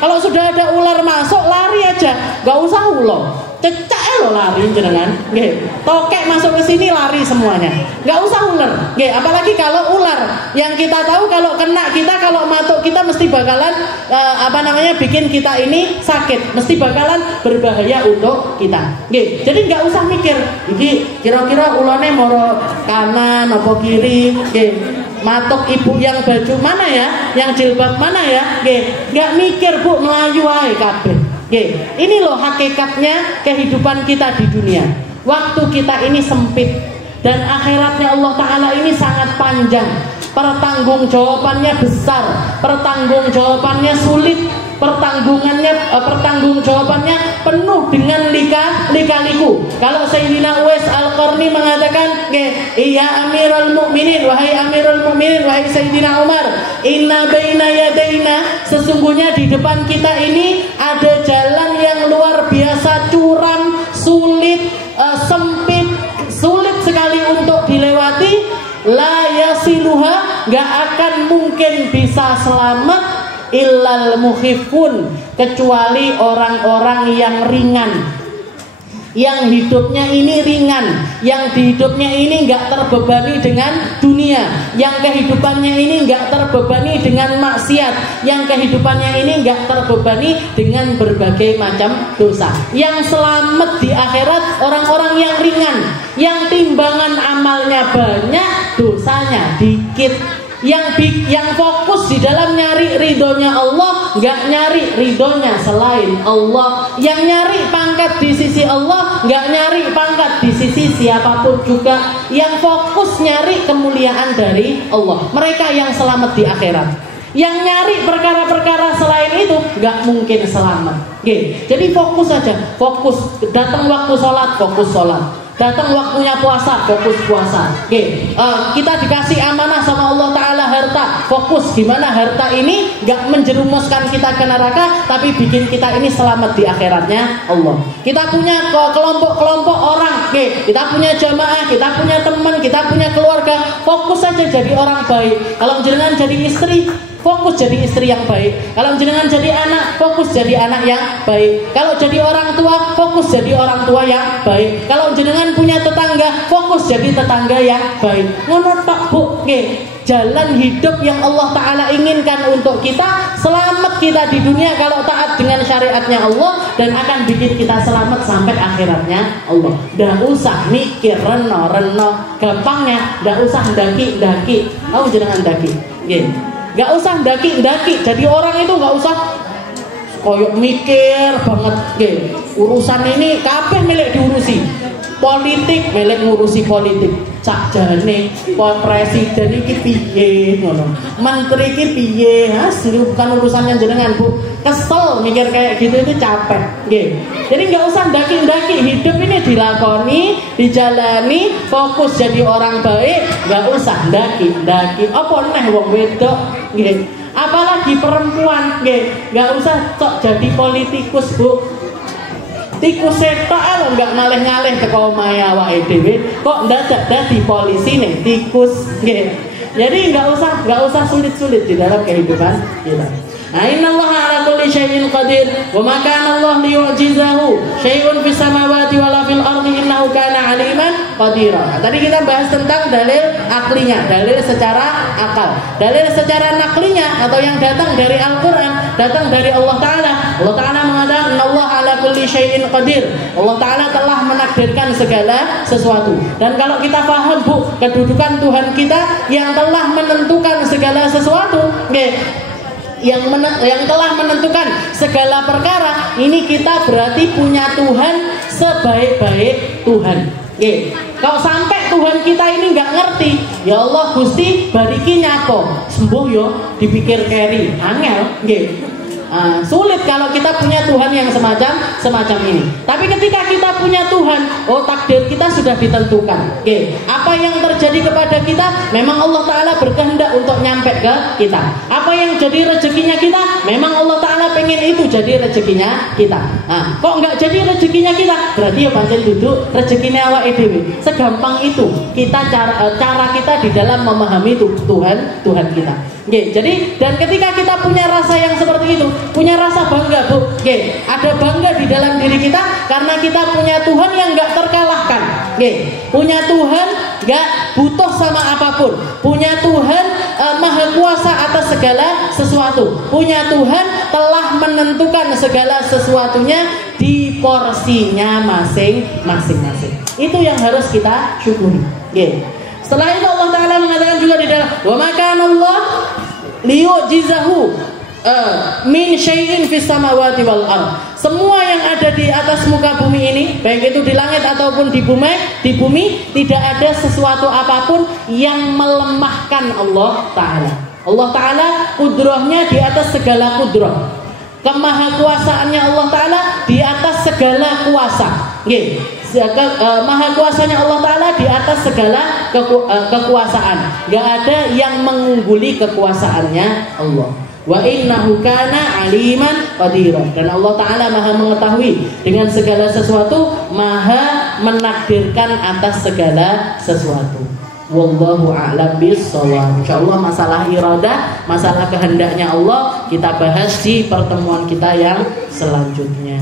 Kalau sudah ada ular masuk, lari aja, gak usah ulo. Cecak lo lari jenengan. Tokek masuk ke sini lari semuanya. Gak usah ular. Apalagi kalau ular yang kita tahu kalau kena kita, kalau matuk kita mesti bakalan bikin kita ini sakit, mesti bakalan berbahaya untuk kita. Jadi gak usah mikir, iki kira-kira ulane moro kanan apa kiri, matuk ibu yang baju mana ya, yang jilbab mana ya, gak mikir, Bu, melayu ae kabeh. Ini loh hakikatnya kehidupan kita di dunia. Waktu kita ini sempit, dan akhiratnya Allah Ta'ala ini sangat panjang. Pertanggungjawabannya besar, pertanggungjawabannya sulit, pertanggungjawabannya penuh dengan lika-liku. Kalau Sayyidina Uwais Al-Qarni mengatakan, "Ya Amirul Mukminin, wahai Amirul Mukminin, wahai Sayyidina Umar, inna baina yadaina, sesungguhnya di depan kita ini ada jalan yang luar biasa curam, sulit, sempit, sulit sekali untuk dilewati. La yasiluha, nggak akan mungkin bisa selamat illal mukhifun, kecuali orang-orang yang ringan, yang hidupnya ini ringan, yang di hidupnya ini nggak terbebani dengan dunia, yang kehidupannya ini nggak terbebani dengan maksiat, yang kehidupannya ini nggak terbebani dengan berbagai macam dosa. Yang selamat di akhirat orang-orang yang ringan, yang timbangan amalnya banyak, dosanya dikit. Yang fokus di dalam nyari ridhonya Allah, nggak nyari ridhonya selain Allah. Yang nyari pangkat di sisi Allah, nggak nyari pangkat di sisi siapapun juga. Yang fokus nyari kemuliaan dari Allah, mereka yang selamat di akhirat. Yang nyari perkara-perkara selain itu nggak mungkin selamat. Jadi fokus saja, fokus. Datang waktu sholat, fokus sholat. Datang waktunya puasa, fokus puasa. Kita dikasih amanah sama Allah Ta'ala harta, fokus gimana harta ini gak menjerumuskan kita ke neraka, tapi bikin kita ini selamat di akhiratnya Allah. Kita punya kelompok-kelompok orang, kita punya jamaah, kita punya teman, kita punya keluarga, fokus saja jadi orang baik. Kalau jenengan jadi istri, fokus jadi istri yang baik. Kalau jenengan jadi anak, fokus jadi anak yang baik. Kalau jadi orang tua, fokus jadi orang tua yang baik. Kalau jenengan punya tetangga, fokus jadi tetangga yang baik. Ngono tok Bu. Jalan hidup yang Allah Ta'ala inginkan untuk kita, selamat kita di dunia kalau taat dengan syariatnya Allah, dan akan bikin kita selamat sampai akhiratnya Allah. Nggak usah mikir reno-reno, gampangnya nggak usah ndaki-ndaki. Jenengan ndaki. Gak usah ndaki-ndaki. Jadi orang itu gak usah koyok mikir banget. Urusan ini kabeh milik diurusi. Politik milik ngurusi politik. Cak jane presiden iki piye ngono. Menteri iki piye? Bukan urusannya jenengan, Bu. Kesel mikir kayak gitu itu capek. Jadi nggak usah ndaki-ndaki. Hidup ini dilakoni, dijalani, fokus jadi orang baik. Nggak usah ndaki-ndaki. Apa neh wong wedok? Apalagi perempuan, nggak usah sok jadi politikus, Bu. Tikus setok lho enggak ngalih-ngalih teko omahe awake dhewe, kok ndadak dadi polisi nih tikus nggih. Jadi enggak usah sulit-sulit di dalam kehidupan kita. Innallaha ala kulli syai'in qadir wa ma kana Allah liyu'jizahu syai'un fis samawati wala fil ardi innahu kana aliman qadira. Tadi kita bahas tentang dalil aklinya, dalil secara akal. Dalil secara naklinya atau yang datang dari Al-Qur'an, datang dari Allah Ta'ala. Allah Ta'ala mengatakan innallaha ala kulli syai'in qadir. Allah Ta'ala telah menakdirkan segala sesuatu. Dan kalau kita paham, Bu, kedudukan Tuhan kita yang telah menentukan segala sesuatu, yang telah menentukan segala perkara, ini kita berarti punya Tuhan sebaik-baik Tuhan. Kalau sampai Tuhan kita ini nggak ngerti, ya Allah Gusti bariki nyako sembuh yo dipikir keri angel, sulit kalau kita punya Tuhan yang semacam ini. Tapi ketika kita punya Tuhan, takdir kita sudah ditentukan. Apa yang terjadi kepada kita, memang Allah Ta'ala berkehendak untuk nyampe ke kita. Apa yang jadi rezekinya kita, memang Allah Ta'ala pengen itu jadi rezekinya kita. Kok nggak jadi rezekinya kita, berarti ya pancen duduk rezekinya awake dhewe. Segampang itu kita cara kita di dalam memahami Tuhan kita. Jadi dan ketika kita punya rasa yang seperti itu, punya rasa bangga, Bu. Ada bangga di dalam diri kita karena kita punya Tuhan yang nggak terkalahkan. Punya Tuhan nggak butuh sama apapun. Punya Tuhan maha kuasa atas segala sesuatu. Punya Tuhan telah menentukan segala sesuatunya di porsinya masing-masing. Itu yang harus kita syukuri. Setelah itu Allah Ta'ala mengatakan juga di dalam wa ma kana Allah liyu'jizahu min syai'in fis samawati wal ard. Semua yang ada di atas muka bumi ini, baik itu di langit ataupun di bumi, tidak ada sesuatu apapun yang melemahkan Allah Ta'ala. Allah Ta'ala kudrahnya di atas segala kudrah. Kemahakuasaannya Allah Ta'ala di atas segala kuasa. Maha kuasanya Allah Ta'ala di atas segala kekuasaan. Gak ada yang mengungguli kekuasaannya Allah. Wa innahu kana aliman qadira. Dan Allah Ta'ala maha mengetahui dengan segala sesuatu, maha menakdirkan atas segala sesuatu. Wallahu a'lam bishawab. Insyaallah masalah iradah, masalah kehendaknya Allah kita bahas di pertemuan kita yang selanjutnya.